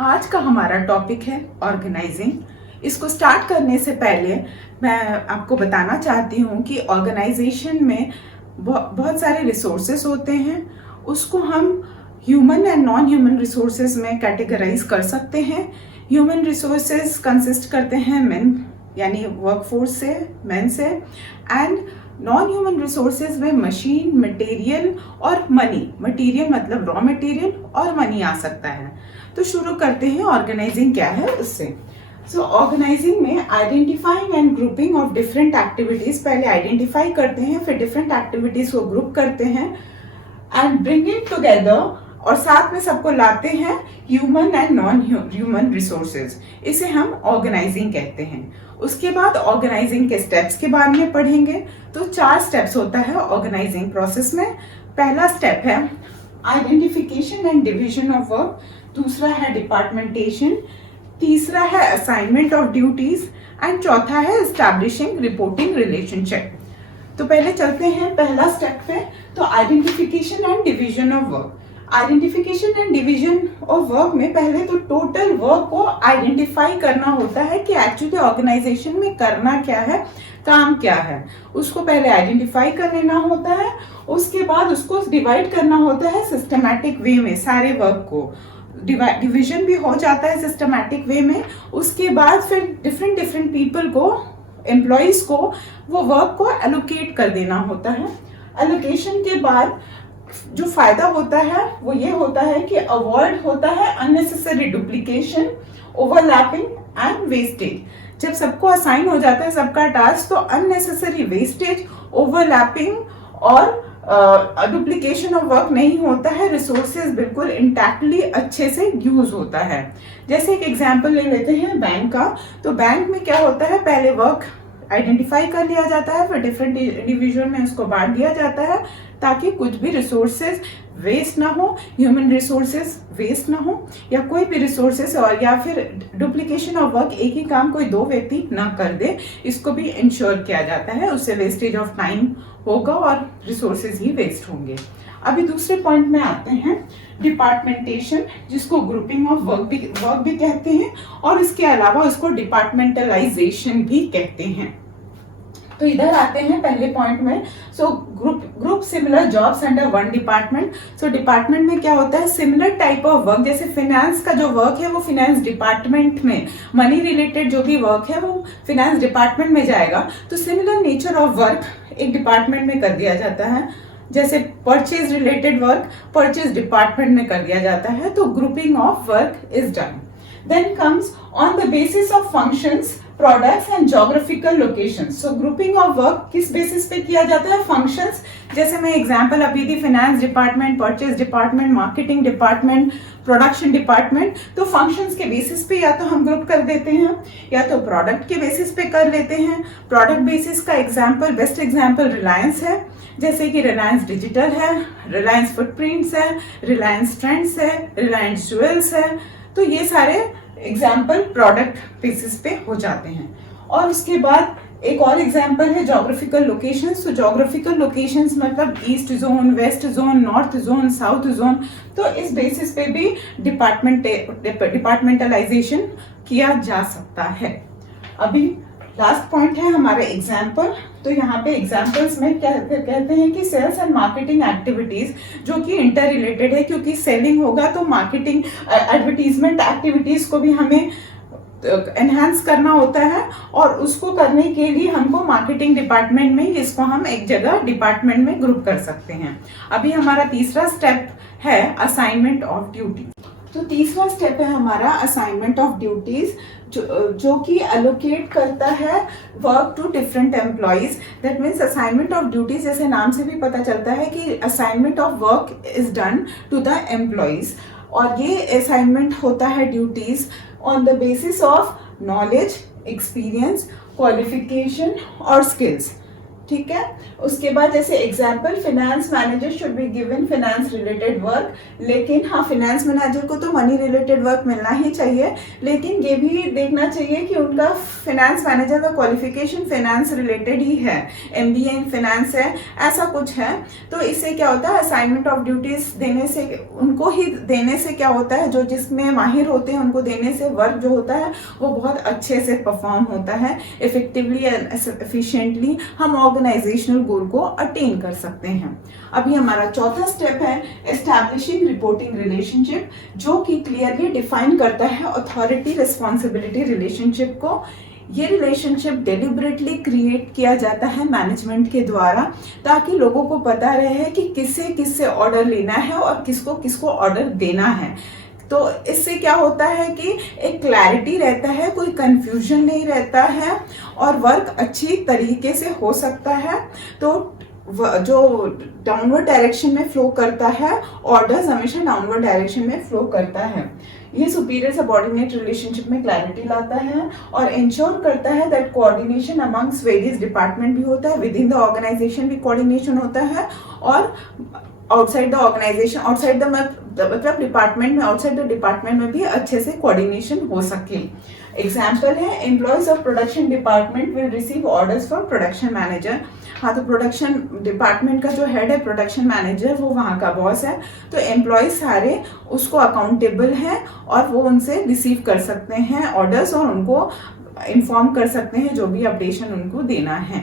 आज का हमारा टॉपिक है ऑर्गेनाइजिंग। इसको स्टार्ट करने से पहले मैं आपको बताना चाहती हूँ कि ऑर्गेनाइजेशन में बहुत सारे रिसोर्सेस होते हैं। उसको हम human and non human resources में कैटेगराइज कर सकते हैं। ह्यूमन रिसोर्सेज कंसिस्ट करते हैं मेन यानी वर्कफोर्स से, मैन से, एंड नॉन ह्यूमन रिसोर्सेज में मशीन, मटेरियल और मनी। मटेरियल मतलब रॉ मटेरियल और मनी आ सकता है। तो शुरू करते हैं ऑर्गेनाइजिंग क्या है उससे। सो ऑर्गेनाइजिंग में identifying and grouping of different activities, पहले आइडेंटिफाई करते हैं फिर डिफरेंट एक्टिविटीज को ग्रुप करते हैं एंड ब्रिंगिंग टुगेदर, और साथ में सबको लाते हैं human and non human resources. इसे हम ऑर्गेनाइजिंग कहते हैं। उसके बाद ऑर्गेनाइजिंग के स्टेप्स के बारे में पढ़ेंगे। तो 4 स्टेप्स होता है ऑर्गेनाइजिंग प्रोसेस में। पहला स्टेप है identification and division of work, दूसरा है डिपार्टमेंटेशन, तीसरा है असाइनमेंट ऑफ ड्यूटीज एंड चौथा है एस्टैब्लिशिंग रिपोर्टिंग रिलेशनशिप। तो पहले चलते हैं पहला स्टेप पे। तो identification and division of work. Identification and division of work में पहले तो टोटल वर्क को आइडेंटिफाई करना होता है कि एक्चुअली ऑर्गेनाइजेशन में करना क्या है, काम क्या है। उसको पहले आइडेंटिफाई कर लेना होता है। उसके बाद उसको डिवाइड करना होता है सिस्टमैटिक वे में। सारे वर्क को डिवीजन भी हो जाता है सिस्टमैटिक वे में। उसके बाद फिर डिफरेंट पीपल को, एम्प्लॉइज को वो वर्क को एलोकेट कर देना होता है। एलोकेशन के बाद जो फायदा होता है वो ये होता है कि अवॉइड होता है unnecessary duplication, overlapping and wastage. जब सबको असाइन हो जाता है सबका टास्क, तो अननेसेसरी वेस्टेज, ओवरलैपिंग और डुप्लीकेशन ऑफ वर्क नहीं होता है। रिसोर्सेज बिल्कुल इंटैक्टली अच्छे से यूज होता है। जैसे एक एग्जांपल ले लेते हैं बैंक का। तो बैंक में क्या होता है, पहले वर्क आइडेंटिफाई कर लिया जाता है, फिर डिफरेंट इंडिविजुअल में उसको बांट दिया जाता है ताकि कुछ भी रिसोर्सेज वेस्ट ना हो, ह्यूमन रिसोर्सेज वेस्ट ना हो, या कोई भी रिसोर्सेज और या फिर डुप्लीकेशन ऑफ वर्क, एक ही काम कोई 2 व्यक्ति ना कर दे। इसको भी इंश्योर किया जाता है। उससे वेस्टेज ऑफ टाइम होगा और रिसोर्सेज ही वेस्ट होंगे। अभी दूसरे पॉइंट में आते हैं डिपार्टमेंटेशन, जिसको ग्रुपिंग ऑफ वर्क भी कहते हैं और इसके अलावा उसको डिपार्टमेंटलाइजेशन भी कहते हैं। तो इधर आते हैं पहले पॉइंट में। So group similar jobs under one department. So department में क्या होता है, सिमिलर टाइप ऑफ वर्क। जैसे फाइनेंस का जो वर्क है वो फाइनेंस डिपार्टमेंट में, मनी रिलेटेड जो भी वर्क है वो फाइनेंस डिपार्टमेंट में जाएगा। तो सिमिलर नेचर ऑफ वर्क एक डिपार्टमेंट में कर दिया जाता है। जैसे purchase related work purchase department में कर दिया जाता है। तो grouping of work is done. Then comes on the basis of functions, products and geographical locations. So grouping of work किस बेसिस पे किया जाता है, फंक्शंस। जैसे मैं एग्जांपल अभी दी, finance department, purchase department, marketing department, production department. तो फंक्शंस के बेसिस पे या तो हम ग्रुप कर देते हैं या तो प्रोडक्ट के बेसिस पे कर लेते हैं। प्रोडक्ट बेसिस का एग्जाम्पल, बेस्ट एग्जाम्पल रिलायंस है। जैसे कि रिलायंस डिजिटल है, रिलायंस फुटप्रिंट्स है, रिलायंस ट्रेंड्स है, रिलायंस ज्वेल्स है। तो ये सारे एग्जाम्पल प्रोडक्ट बेसिस पे हो जाते हैं। और उसके बाद एक और एग्जाम्पल है जोग्राफिकल लोकेशंस। तो जोग्राफिकल लोकेशंस मतलब east zone, west zone, north zone, south zone. तो इस बेसिस पे भी डिपार्टमेंटलाइजेशन किया जा सकता है। अभी लास्ट पॉइंट है हमारा एग्जाम्पल। तो यहाँ पे एग्जाम्पल्स में क्या कहते हैं कि सेल्स एंड मार्केटिंग एक्टिविटीज, जो कि इंटर रिलेटेड है, क्योंकि सेलिंग होगा तो मार्केटिंग एडवर्टीजमेंट एक्टिविटीज को भी हमें एनहांस करना होता है। और उसको करने के लिए हमको मार्केटिंग डिपार्टमेंट में इसको हम एक जगह डिपार्टमेंट में ग्रुप कर सकते हैं। अभी हमारा तीसरा स्टेप है असाइनमेंट ऑफ ड्यूटी। तो तीसरा स्टेप है हमारा असाइनमेंट ऑफ ड्यूटीज, जो कि एलोकेट करता है work to different employees. That means assignment of duties, जैसे नाम से भी पता चलता है कि assignment of work is done to the employees. और ये असाइनमेंट होता है duties on the basis of knowledge, experience, qualification और स्किल्स। ठीक है। उसके बाद जैसे example, finance manager should be given finance related work. लेकिन हाँ, फाइनेंस मैनेजर को तो मनी रिलेटेड वर्क मिलना ही चाहिए, लेकिन ये भी देखना चाहिए कि उनका फाइनेंस मैनेजर का क्वालिफिकेशन फाइनेंस रिलेटेड ही है, MBA इन फाइनेंस है, ऐसा कुछ है। तो इससे क्या होता है, असाइनमेंट ऑफ ड्यूटीज देने से, उनको ही देने से क्या होता है, जो जिसमें माहिर होते हैं उनको देने से वर्क जो होता है वो बहुत अच्छे से परफॉर्म होता है, इफेक्टिवली एंड एफिशिएंटली हम ऑर्गेनाइजेशनल गोल को अटेन कर सकते हैं। अभी हमारा चौथा स्टेप है एस्टैब्लिशिंग रिपोर्टिंग रिलेशनशिप, जो कि क्लियरली डिफाइन करता है अथॉरिटी रिस्पॉन्सिबिलिटी रिलेशनशिप को। ये रिलेशनशिप डेलिबरेटली क्रिएट किया जाता है मैनेजमेंट के द्वारा, ताकि लोगों को पता रहे कि किससे ऑर्डर लेना है और किसको किसको ऑर्डर देना है। तो इससे क्या होता है कि एक क्लैरिटी रहता है, कोई कंफ्यूजन नहीं रहता है और वर्क अच्छी तरीके से हो सकता है। तो जो डाउनवर्ड डायरेक्शन में फ्लो करता है, ऑर्डर्स हमेशा डाउनवर्ड डायरेक्शन में फ्लो करता है। ये सुपीरियर सबऑर्डिनेट रिलेशनशिप में क्लैरिटी लाता है और इंश्योर करता है that coordination amongst various department भी होता है, विद इन द ऑर्गेनाइजेशन भी कोऑर्डिनेशन होता है, और outside the organization, outside the मतलब डिपार्टमेंट में, आउटसाइड द डिपार्टमेंट में भी अच्छे से कोऑर्डिनेशन हो सके। एग्जाम्पल है, employees of production department will receive orders from production manager. हाँ, तो प्रोडक्शन डिपार्टमेंट का जो हेड है प्रोडक्शन मैनेजर, वो वहाँ का बॉस है, तो एम्प्लॉयज सारे उसको अकाउंटेबल हैं और वो उनसे रिसीव कर सकते हैं ऑर्डर्स और उनको इन्फॉर्म कर सकते हैं जो भी अपडेशन उनको देना है।